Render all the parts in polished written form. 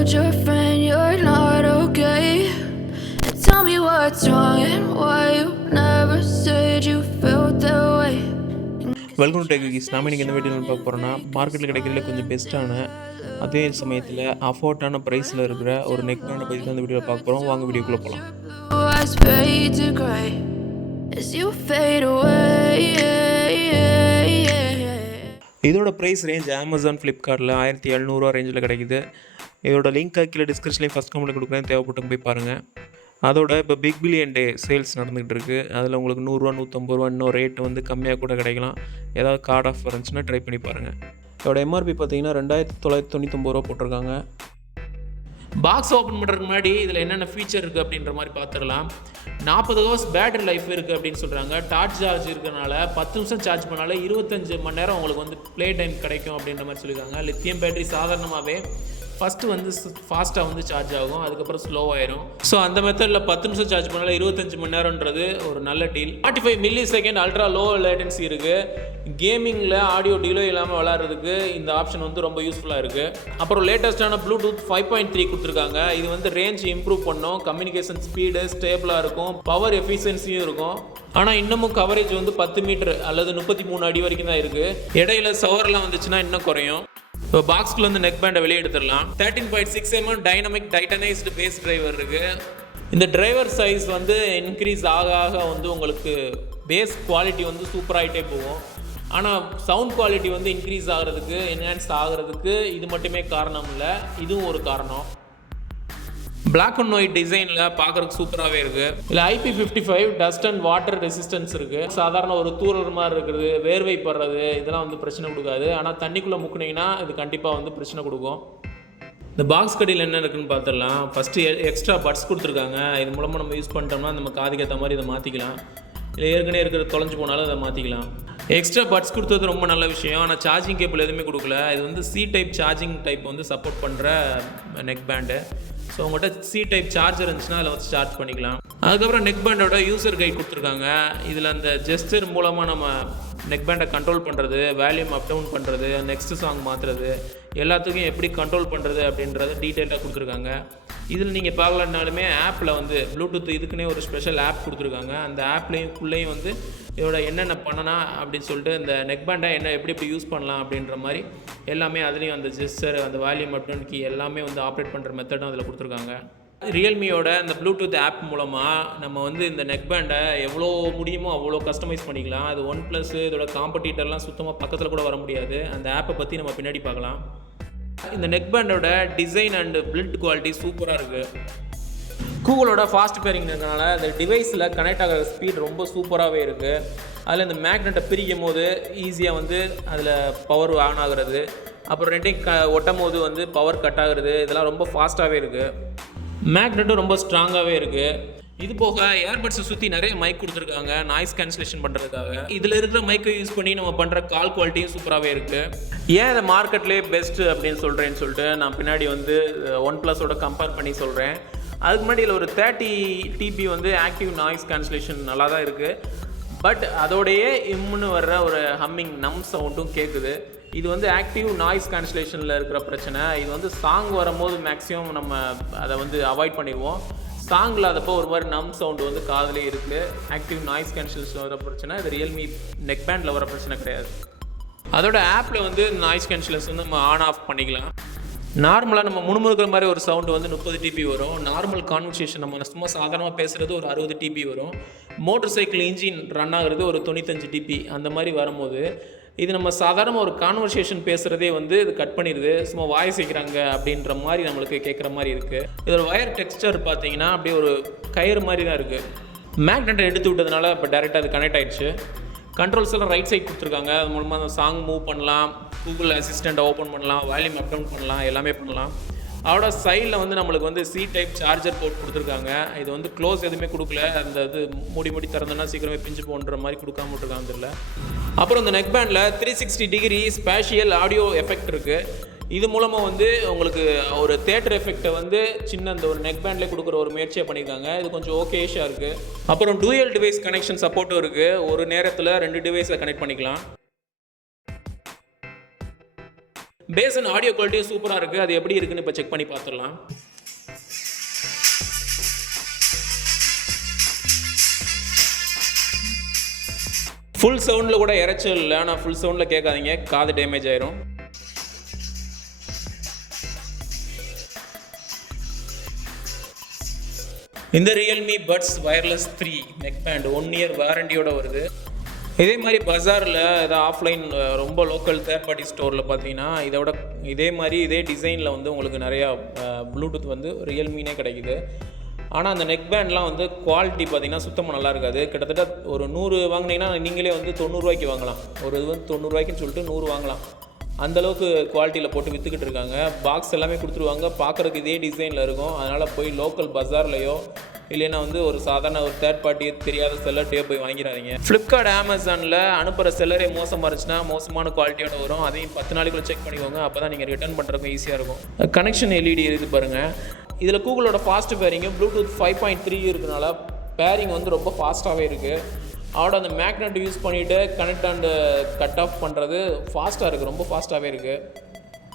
told your friend you're not okay, and tell me what's wrong and why you never said you felt that way. Welcome to tech விகிஸ். நாம இன்றைக்கி எந்த வீடியோவில் பார்க்க போகிறோன்னா, மார்க்கெட்டில் கிடைக்கிறதுல கொஞ்சம் பெஸ்ட்டான, அதே சமயத்தில் அஃபோர்டான ப்ரைஸில் இருக்கிற ஒரு நெக் பேண்டை பற்றி தான் இந்த வீடியோவில் பார்க்க போகிறோம். வாங்க வீடியோக்குள்ளே போகலாம். இதோட ப்ரைஸ் ரேஞ்ச் அமேசான் ஃப்ளிப்கார்ட்டில் 1700 ரேஞ்சில் கிடைக்குது. இதோட லிங்க் கீழே டிஸ்கிரிப்ஷன்லேயும் ஃபஸ்ட் கமெண்ட்டில் கொடுக்குறேன், தேவைப்பட்டு போய் பாருங்கள். அதோட இப்போ பிக் பில்லியன் டே சேல்ஸ் நடந்துகிட்டு இருக்குது. அதில் உங்களுக்கு 100 150 இன்னும் ரேட்டு வந்து கம்மியாக கூட கிடைக்கலாம். ஏதாவது கார்டு ஆஃபர் இருந்துச்சுன்னா ட்ரை பண்ணி பாருங்கள். இதோட எம்ஆர்பி பார்த்தீங்கன்னா 2999 போட்டிருக்காங்க. பாக்ஸ் ஓப்பன் பண்ணுறதுக்கு முன்னாடி இதில் என்னென்ன ஃபீச்சர் இருக்குது அப்படின்ற மாதிரி பார்த்துடலாம். 40 ஹவர்ஸ் பேட்டரி லைஃப் இருக்குது அப்படின்னு சொல்கிறாங்க. டார்ச் சார்ஜ் இருக்கிறனால 10 நிமிஷம் சார்ஜ் பண்ணாலும் 25 மணி நேரம் உங்களுக்கு வந்து ப்ளே டைம் கிடைக்கும் அப்படின்ற மாதிரி சொல்லியிருக்காங்க. லித்தியம் பேட்டரி சாதாரணமாகவே ஃபஸ்ட்டு வந்து ஃபாஸ்ட்டாக வந்து சார்ஜ் ஆகும், அதுக்கப்புறம் ஸ்லோவாயிரும். ஸோ அந்த மெத்தடில் 10 நிமிஷம் சார்ஜ் பண்ணாலும் 25 மணி நேரம்ன்றது ஒரு நல்ல deal. 45 milli second ultra low latency இருக்குது. கேமிங்கில் ஆடியோ டிலே இல்லாமல் விளாட்றதுக்கு இந்த ஆப்ஷன் வந்து ரொம்ப யூஸ்ஃபுல்லாக இருக்குது. அப்புறம் லேட்டஸ்ட்டான ப்ளூடூத் 5.3 கொடுத்துருக்காங்க. இது வந்து ரேஞ்ச் இம்ப்ரூவ் பண்ணும், கம்யூனிகேஷன் ஸ்பீடு ஸ்டேபிளாக இருக்கும், பவர் எஃபிஷியன்சியும் இருக்கும். ஆனால் இன்னமும் கவரேஜ் வந்து 10 மீட்டர் அல்லது 33 அடி வரைக்கும் தான் இருக்குது. இடையில சவர்லாம் வந்துச்சுன்னா இன்னும் குறையும். இப்போ பாக்ஸ்குள்ள வந்து நெக் பேண்டை வெளியே எடுத்துடலாம். 13.6 mm டைனமிக் டைட்டனைஸ்டு பேஸ் டிரைவர் இருக்குது. இந்த டிரைவர் சைஸ் வந்து இன்க்ரீஸ் ஆக ஆக வந்து உங்களுக்கு பேஸ் குவாலிட்டி வந்து சூப்பராகிட்டே போகும். ஆனால் சவுண்ட் குவாலிட்டி வந்து இன்க்ரீஸ் ஆகிறதுக்கு, என்ஹான்ஸ் ஆகிறதுக்கு இது மட்டுமே காரணம் இல்லை, இதுவும் ஒரு காரணம். பிளாக் அண்ட் ஒயிட் டிசைனில் பார்க்குறதுக்கு சூப்பராகவே இருக்குது. இல்லை IP55 dust and water resistance இருக்குது. சாதாரண ஒரு தூரல் மாதிரி இருக்கிறது, வேர்வை படுறது, இதெல்லாம் வந்து பிரச்சனை கொடுக்காது. ஆனால் தண்ணிக்குள்ளே முக்குனீங்கன்னா இது கண்டிப்பாக வந்து பிரச்சனை கொடுக்கும். இந்த பாக்ஸ் கடியில் என்ன இருக்குதுன்னு பார்த்துடலாம். ஃபஸ்ட்டு எக்ஸ்ட்ரா பட்ஸ் கொடுத்துருக்காங்க. இது மூலமாக நம்ம யூஸ் பண்ணிட்டோம்னா நம்ம காதுக்கு ஏற்ற மாதிரி இதை மாற்றிக்கலாம். இல்லை ஏற்கனவே இருக்கிற தொலைஞ்சு போனாலும் அதை மாற்றிக்கலாம். எக்ஸ்ட்ரா பட்ஸ் கொடுத்தது ரொம்ப நல்ல விஷயம். ஆனால் சார்ஜிங் கேபிள் எதுவுமே கொடுக்கல. இது வந்து C டைப் சார்ஜிங் டைப் வந்து சப்போர்ட் பண்ணுற நெக் பேண்டு. ஸோ உங்கள்கிட்ட C டைப் சார்ஜர் இருந்துச்சுன்னா அதில் வச்சு சார்ஜ் பண்ணிக்கலாம். அதுக்கப்புறம் நெக் பேண்டோட யூசர் கைட் கொடுத்துருக்காங்க. இதில் அந்த ஜெஸ்டர் மூலமாக நம்ம நெக் பேண்டை கண்ட்ரோல் பண்ணுறது, வேல்யூம் அப் டவுன் பண்ணுறது, நெக்ஸ்ட் சாங் மாற்றுறது, எல்லாத்துக்கும் எப்படி கண்ட்ரோல் பண்ணுறது அப்படின்றத டீட்டெயிலாக கொடுத்துருக்காங்க. இதில் நீங்கள் பார்க்கலனாலுமே ஆப்பில் வந்து ப்ளூடூத் இதுக்குன்னே ஒரு ஸ்பெஷல் ஆப் கொடுத்துருக்காங்க. அந்த ஆப்லேயும் வந்து இதோட என்னென்ன பண்ணலாம் அப்படின்னு சொல்லிட்டு இந்த நெக் பேண்டை எப்படி யூஸ் பண்ணலாம் அப்படின்ற மாதிரி எல்லாமே அதுலேயும் அந்த ஜெஸ்டர், அந்த வால்யூம் அப் டவுன் கீ எல்லாமே வந்து ஆப்ரேட் பண்ணுற மெத்தடும் அதில் கொடுத்துருக்காங்க. ரியல்மியோட இந்த ப்ளூடூத் ஆப் மூலமாக நம்ம வந்து இந்த நெக் பேண்டை எவ்வளோ முடியுமோ அவ்வளோ கஸ்டமைஸ் பண்ணிக்கலாம். அது OnePlus இதோட காம்படிட்டர்லாம் சுத்தமாக பக்கத்தில் கூட வர முடியாது. அந்த ஆப்பை பற்றி நம்ம பின்னாடி பார்க்கலாம். இந்த நெக் பேண்டோட டிசைன் அண்ட் பில்ட் குவாலிட்டி சூப்பராக இருக்குது. கூகுளோட ஃபாஸ்ட் பேரிங்கிறதுனால அந்த டிவைஸில் கனெக்ட் ஆகிற ஸ்பீட் ரொம்ப சூப்பராகவே இருக்குது. அதில் இந்த மேக்னெட்டை பிரிக்கும் போது ஈஸியாக வந்து அதில் பவர் ஆன் ஆகிறது, அப்புறம் ரெண்டையும் ஒட்டும் போது வந்து பவர் கட் ஆகுறது, இதெல்லாம் ரொம்ப ஃபாஸ்ட்டாகவே இருக்குது. மேக்னெட்டும் ரொம்ப ஸ்ட்ராங்காகவே இருக்குது. இது போக ஏர்பட்ஸை சுற்றி நிறைய மைக் கொடுத்துருக்காங்க நாய்ஸ் கேன்சலேஷன் பண்ணுறதுக்காக. இதில் இருக்கிற மைக்கை யூஸ் பண்ணி நம்ம பண்ணுற கால் குவாலிட்டியும் சூப்பராகவே இருக்குது. ஏன் இந்த மார்க்கெட்லேயே பெஸ்ட்டு அப்படின்னு சொல்கிறேன்னு சொல்லிட்டு நான் பின்னாடி வந்து OnePlusஓட கம்பேர் பண்ணி சொல்கிறேன். அதுக்கு முன்னாடி இதில் ஒரு 30 dB வந்து ஆக்டிவ் நாய்ஸ் கேன்சலேஷன் நல்லா தான் இருக்குது. பட் அதோடையே இம்முன்னு வர்ற ஒரு ஹம்மிங் சவுண்டும் கேட்குது. இது வந்து ஆக்டிவ் நாய்ஸ் கேன்சலேஷனில் இருக்கிற பிரச்சனை. இது வந்து சாங் வரும்போது மேக்ஸிமம் நம்ம அதை வந்து அவாய்ட் பண்ணிடுவோம். சாங் இல்லாதப்போ ஒரு மாதிரி சவுண்டு வந்து காதிலே இருக்குது. ஆக்டிவ் நாய்ஸ் கேன்சலேஷன் வர பிரச்சனை. இது ரியல்மி நெக் பேண்டில் வர பிரச்சனை கிடையாது. அதோட ஆப்பில் வந்து நாய்ஸ் கேன்சலேஷன் வந்து நம்ம ஆன் ஆஃப் பண்ணிக்கலாம். நார்மலாக நம்ம முணுமுணுக்கிற மாதிரி ஒரு சவுண்டு வந்து 30 dB வரும். நார்மல் கான்வர்சேஷன் நம்ம சும்மா சாதாரணமாக பேசுகிறது ஒரு 60 dB வரும். மோட்டர் சைக்கிள் இன்ஜின் ரன் ஆகிறது ஒரு 95 dB அந்த மாதிரி வரும்போது இது நம்ம சாதாரண ஒரு கான்வர்சேஷன் பேசுகிறதே வந்து இது கட் பண்ணிடுது. சும்மா வாய்ஸ் வைக்கிறாங்க அப்படின்ற மாதிரி நம்மளுக்கு கேட்குற மாதிரி இருக்குது. இதோட வயர் டெக்ஸ்டர் பார்த்தீங்கன்னா அப்படியே ஒரு கயிறு மாதிரி தான் இருக்குது. மேக்னெட்டை எடுத்து விட்டதுனால இப்போ டேரெக்டாக அது கனெக்ட் ஆகிடுச்சு. கண்ட்ரோல்ஸ் எல்லாம் ரைட் சைட் கொடுத்துருக்காங்க. அது மூலமாக அந்த சாங் மூவ் பண்ணலாம், கூகுள் அசிஸ்டண்ட்டை ஓப்பன் பண்ணலாம், வால்யூம் அப் டவுன் பண்ணலாம், எல்லாமே பண்ணலாம். அதோட சைடில் வந்து நம்மளுக்கு வந்து C டைப் சார்ஜர் போர்ட் கொடுத்துருக்காங்க. இது வந்து க்ளோஸ் எதுவுமே கொடுக்கல. அந்த இது மூடி திறந்தோன்னா சீக்கிரமே பிஞ்சு போன்ற மாதிரி கொடுக்காம விட்டுருக்காங்க தெரியல. அப்புறம் இந்த நெக் பேண்டில் 360 டிகிரி ஸ்பேஷியல் ஆடியோ எஃபெக்ட் இருக்குது. இது மூலமாக வந்து உங்களுக்கு ஒரு தியேட்டர் எஃபெக்டை வந்து சின்ன அந்த ஒரு நெக் பேண்ட்லேயே கொடுக்குற ஒரு முயற்சியாக பண்ணியிருக்காங்க. இது கொஞ்சம் ஓகேஷாக இருக்குது. அப்புறம் டூயல் டிவைஸ் கனெக்ஷன் சப்போர்ட்டும் இருக்குது. ஒரு நேரத்தில் 2 டிவைஸை கனெக்ட் பண்ணிக்கலாம். பேஸ் அண்ட் ஆடியோ குவாலிட்டியும் சூப்பராக இருக்குது. அது எப்படி இருக்குன்னு இப்போ செக் பண்ணி பார்த்துடலாம். ஃபுல் சவுண்டில் கூட இறைச்சல் இல்லை, ஆனால் ஃபுல் சவுண்டில் கேட்காதீங்க, காது டேமேஜ் ஆயிரும். இந்த Realme buds wireless 3 neck band 1 year வாரண்டியோட வருது. இதே மாதிரி பஜாரில் ஏதாவது ஆஃப்லைன் ரொம்ப லோக்கல் தேர்ட் பார்ட்டி ஸ்டோரில் பார்த்தீங்கன்னா இதே மாதிரி இதே டிசைனில் வந்து உங்களுக்கு நிறையா ப்ளூடூத் வந்து ரியல்மினே கிடைக்குது. ஆனால் அந்த நெக் பேண்ட்லாம் வந்து குவாலிட்டி பார்த்திங்கன்னா சுத்தமாக நல்லா இருக்காது. கிட்டத்தட்ட ஒரு 100 வாங்கினீங்கன்னா நீங்களே வந்து 90 ரூபாய்க்கு வாங்கலாம். ஒரு இது வந்து 90 ரூபாய்க்குன்னு சொல்லிட்டு 100 வாங்கலாம். அந்தளவுக்கு குவாலிட்டியில் போட்டு விற்றுக்கிட்டு இருக்காங்க. பாக்ஸ் எல்லாமே கொடுத்துருவாங்க, பார்க்குறதுக்கு இதே டிசைனில் இருக்கும். அதனால் போய் லோக்கல் பஜார்லையோ இல்லைன்னா வந்து ஒரு சாதாரண ஒரு தேர்ட் பார்ட்டியே தெரியாத செல்லர்ட்டையோ போய் வாங்கிடாதீங்க. ஃப்ளிப்கார்ட், அமேசானில் அனுப்புகிற செல்லரே மோசமாக இருந்துச்சுன்னா மோசமான குவாலிட்டியோட வரும். அதையும் 10 நாளைக்குள்ளே செக் பண்ணிக்கோங்க. அப்போ தான் நீங்கள் ரிட்டர்ன் பண்ணுறதுக்கும் ஈஸியாக இருக்கும். கனெக்ஷன் எல்இடி இது பாருங்கள். இதில் கூகுளோட ஃபாஸ்ட் பேரிங்கும் ப்ளூடூத் 5.3 இருக்கனால பேரிங் வந்து ரொம்ப ஃபாஸ்ட்டாகவே இருக்குது. அதோட அந்த மேக்னெட் யூஸ் பண்ணிவிட்டு கனெக்ட் அண்ட் கட் ஆஃப் பண்ணுறது ஃபாஸ்ட்டாக இருக்குது, ரொம்ப ஃபாஸ்ட்டாகவே இருக்குது.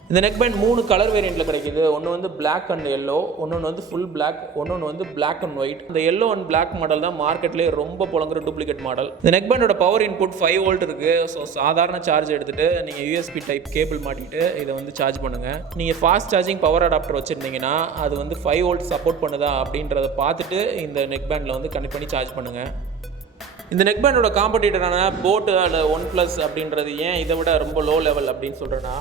இந்த நெக் பேண்ட் 3 கலர் வேரியண்ட்டில் கிடைக்கிது. ஒன்று வந்து பிளாக் அண்ட் எல்லோ, ஒன்று வந்து ஃபுல் பிளாக், ஒன்று வந்து பிளாக் அண்ட் ஒயிட். இந்த எல்லோ அண்ட் பிளாக் மாடல் தான் மார்க்கெட்லேயே ரொம்ப புழங்குற டூப்ளிகேட் மாடல். இந்த நெக் பேண்டோட பவர் இன்புட் 5 வோல்ட் இருக்குது. ஸோ சாதாரண சார்ஜ் எடுத்துகிட்டு நீங்கள் யூஎஸ்பி டைப் கேபிள் மாட்டிட்டு இதை வந்து சார்ஜ் பண்ணுங்கள். நீங்கள் ஃபாஸ்ட் சார்ஜிங் பவர் அடாப்டர் வச்சுருந்தீங்கன்னா அது வந்து 5 வோல்ட் சப்போர்ட் பண்ணுதா அப்படின்றத பார்த்துட்டு இந்த நெக் பேண்டில் வந்து கனெக்ட் பண்ணி சார்ஜ் பண்ணுங்கள். இந்த நெக் பேண்டோட காம்படிட்டரான போட்டு அல்ல OnePlus அப்படின்றது ஏன் இதை விட ரொம்ப லோ லெவல் அப்படின்னு சொல்கிறேன்னா,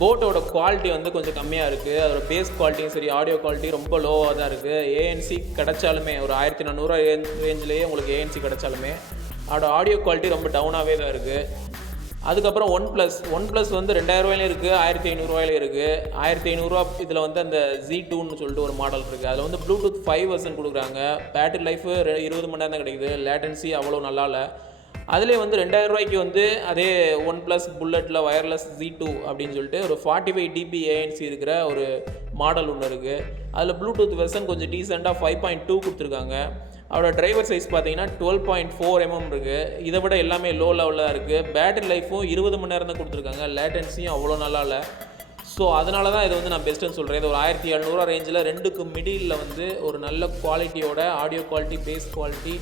போட்டோட குவாலிட்டி வந்து கொஞ்சம் கம்மியாக இருக்குது. அதோட பேஸ் குவாலிட்டியும் சரி, ஆடியோ குவாலிட்டி ரொம்ப லோவாக தான் இருக்குது. ஏஎன்சி கிடைச்சாலுமே ஒரு 1400 ரேஞ்சிலேயே உங்களுக்கு ஏஎன்சி கிடைச்சாலுமே அதோட ஆடியோ குவாலிட்டி ரொம்ப டவுனாகவே தான் இருக்குது. அதுக்கப்புறம் ஒன் ப்ளஸ் வந்து 2000 ரூபாயிலும் இருக்குது, 1500 ரூபாயிலும் இருக்குது. 1500 ரூபா இதில் வந்து அந்த Z2ன்னு சொல்லிட்டு ஒரு மாடல் இருக்குது. அதில் வந்து ப்ளூடூத் 5 வெர்ஷன் கொடுக்குறாங்க. பேட்டரி லைஃபு 20 மணி நேரம் தான் கிடைக்குது. லேட்டன்சி அவ்வளோ நல்லா இல்லை. அதிலே வந்து 2000 ரூபாய்க்கு வந்து அதே OnePlus புல்லட்டில் வயர்லெஸ் Z2 அப்படின்னு சொல்லிட்டு ஒரு 45 dB ANC இருக்கிற ஒரு மாடல் ஒன்று இருக்குது. அதில் ப்ளூடூத் வெர்ஷன் கொஞ்சம் டீசெண்டாக 5.2 கொடுத்துருக்காங்க. அதோட டிரைவர் சைஸ் பார்த்தீங்கன்னா 12.4 mm இருக்குது. இதை விட எல்லாமே லோ லெவலில் தான் இருக்குது. பேட்டரி லைஃபும் 20 மணி நேரம் தான் கொடுத்துருக்காங்க. லேட்டன்சியும் அவ்வளோ நல்லா இல்லை. ஸோ அதனால தான் இது வந்து நான் பெஸ்ட்டுன்னு சொல்கிறேன். இது ஒரு 1700 ரேஞ்சில் 2க்கு மிடில் வந்து ஒரு நல்ல குவாலிட்டியோட audio quality, bass quality,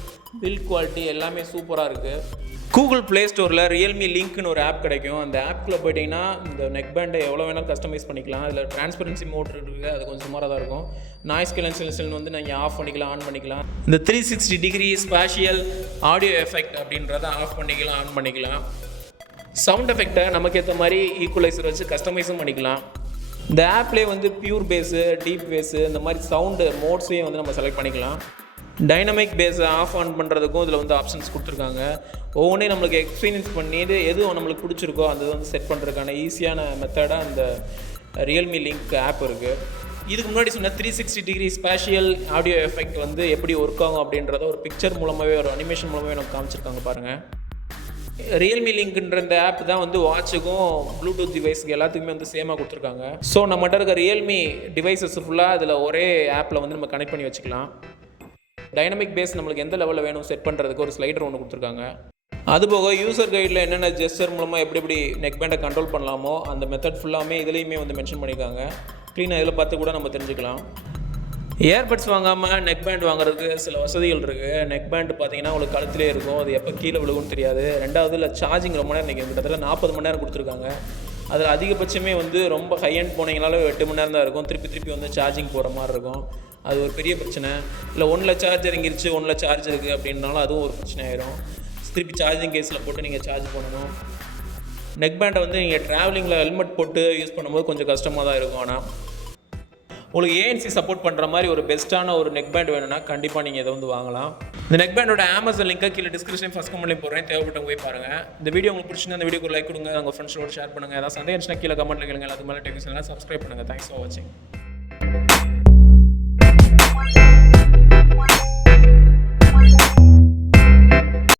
build quality எல்லாமே சூப்பராக இருக்குது. கூகுள் ப்ளே ஸ்டோரில் ரியல்மி லிங்க்னு ஒரு ஆப் கிடைக்கும். அந்த ஆப்பில் போய்ட்டிங்கன்னா இந்த நெக் பேண்டை எவ்வளோ வேணாலும் கஸ்டமைஸ் பண்ணிக்கலாம். அதில் டிரான்ஸ்பரன்சி மோட் இருக்குது, அது கொஞ்சம் சுமாராக தான் இருக்கும். நாய்ஸ் கேன்சலேஷன் வந்து நீங்கள் ஆஃப் பண்ணிக்கலாம், ஆன் பண்ணிக்கலாம். இந்த 360 டிகிரி ஸ்பேஷியல் ஆடியோ எஃபெக்ட் அப்படின்றத ஆஃப் பண்ணிக்கலாம், ஆன் பண்ணிக்கலாம். சவுண்ட் எஃபெக்டை நமக்கு ஏற்ற மாதிரி ஈக்குவலைசர் வச்சு கஸ்டமைஸும் பண்ணிக்கலாம். இந்த ஆப்லேயே வந்து பியூர் பேஸு, டீப் பேஸு, இந்த மாதிரி சவுண்டு மோட்ஸையும் வந்து நம்ம செலக்ட் பண்ணிக்கலாம். டைனமிக் பேஸை ஆஃப் ஆன் பண்ணுறதுக்கும் இதில் வந்து ஆப்ஷன்ஸ் கொடுத்துருக்காங்க. ஒவ்வொன்றையும் நம்மளுக்கு எக்ஸ்பீரியன்ஸ் பண்ணிட்டு எதுவும் நம்மளுக்கு பிடிச்சிருக்கோ அது வந்து செட் பண்ணுறதுக்கான ஈஸியான மெத்தடாக இந்த ரியல்மி லிங்க் ஆப் இருக்குது. இதுக்கு முன்னாடி சொன்ன 360 டிகிரி ஸ்பேஷியல் ஆடியோ எஃபெக்ட் வந்து எப்படி ஒர்க் ஆகும் அப்படின்றத ஒரு பிக்சர் மூலமாகவே, ஒரு அனிமேஷன் மூலமாகவே நமக்கு காமிச்சிருக்காங்க பாருங்கள். ரியல்மி லிங்க்ன்ற இந்த ஆப் தான் வந்து வாட்சுக்கும் ப்ளூடூத் டிவைஸுக்கு எல்லாத்துக்குமே வந்து சேமாக கொடுத்துருக்காங்க. ஸோ நம்மகிட்ட இருக்க ரியல்மி டிவைசஸ் ஃபுல்லாக அதில் ஒரே ஆப்பில் வந்து நம்ம கனெக்ட் பண்ணி வச்சுக்கலாம். டைனமிக் பேஸ் நம்மளுக்கு எந்த லெவலில் வேணும் செட் பண்ணுறதுக்கு ஒரு ஸ்லைடர் ஒன்று கொடுத்துருக்காங்க. அதுபோக யூசர் கைடில் என்னென்ன ஜெஸ்டர் மூலமாக எப்படி நெக் பேண்டை கண்ட்ரோல் பண்ணலாமோ அந்த மெத்தட் ஃபுல்லாமே இதுலேயுமே வந்து மென்ஷன் பண்ணியிருக்காங்க. க்ளீனாக இதில் பார்த்து கூட நம்ம தெரிஞ்சுக்கலாம். ஏர்பட்ஸ் வாங்காமல் நெக் பேண்ட் வாங்குறதுக்கு சில வசதிகள் இருக்குது. நெக் பேண்ட் பார்த்தீங்கன்னா உங்களுக்கு கழுத்திலே இருக்கும், அது எப்போ கீழே விழுகும்னு தெரியாது. ரெண்டாவது இல்லை சார்ஜிங் ரொம்ப நேரம் நிற்கும், கிட்டத்தட்ட 40 மணி நேரம் கொடுத்துருக்காங்க. அதில் அதிகபட்சமே வந்து ரொம்ப ஹை அண்ட் போனீங்கனாலும் 8 மணி நேரம் தான் இருக்கும். திருப்பி வந்து சார்ஜிங் போகிற மாதிரி இருக்கும். அது ஒரு பெரிய பிரச்சனை. இல்லை 1 சார்ஜ் இறங்கிருச்சு, 1 சார்ஜ் இருக்குது அப்படின்னாலும் அதுவும் ஒரு பிரச்சனை ஆயிரும். திருப்பி சார்ஜிங் கேஸில் போட்டு நீங்கள் சார்ஜ் பண்ணணும். நெக் பேண்டை வந்து நீங்கள் ட்ராவலிங்கில் ஹெல்மெட் போட்டு யூஸ் பண்ணும்போது கொஞ்சம் கஷ்டமாக தான் இருக்கும். ஆனால் உங்களுக்கு ஏஎன்சி சப்போர்ட் பண்ணுற மாதிரி ஒரு பெஸ்ட்டான ஒரு நெக் பேண்ட் வேணும்னா கண்டிப்பாக நீங்கள் இதை வந்து வாங்கலாம். இந்த நெக் பேண்டோட அமேசான் லிங்க்கை கீழே டிஸ்கிரிப்ஷன் ஃபஸ்ட் கமெண்ட்லேயும் போடுறேன், தேவைப்பட்டவங்க போய் பாருங்கள். இந்த வீடியோ உங்களுக்கு பிடிச்சிருந்தா அந்த வீடியோக்கு லைக் கொடுங்க, உங்கள் ஃப்ரெண்ட்ஸோட ஷேர் பண்ணுங்கள். ஏதாவது சந்தேகம் இருந்துச்சுன்னா கீழே கமெண்ட்டில் கேளுங்க. அதுக்கு மேலே டெக்னிக்ஸ் சப்ஸ்கிரைப் பண்ணுங்கள். தேங்க்ஸ் ஃபார் வாட்சிங்.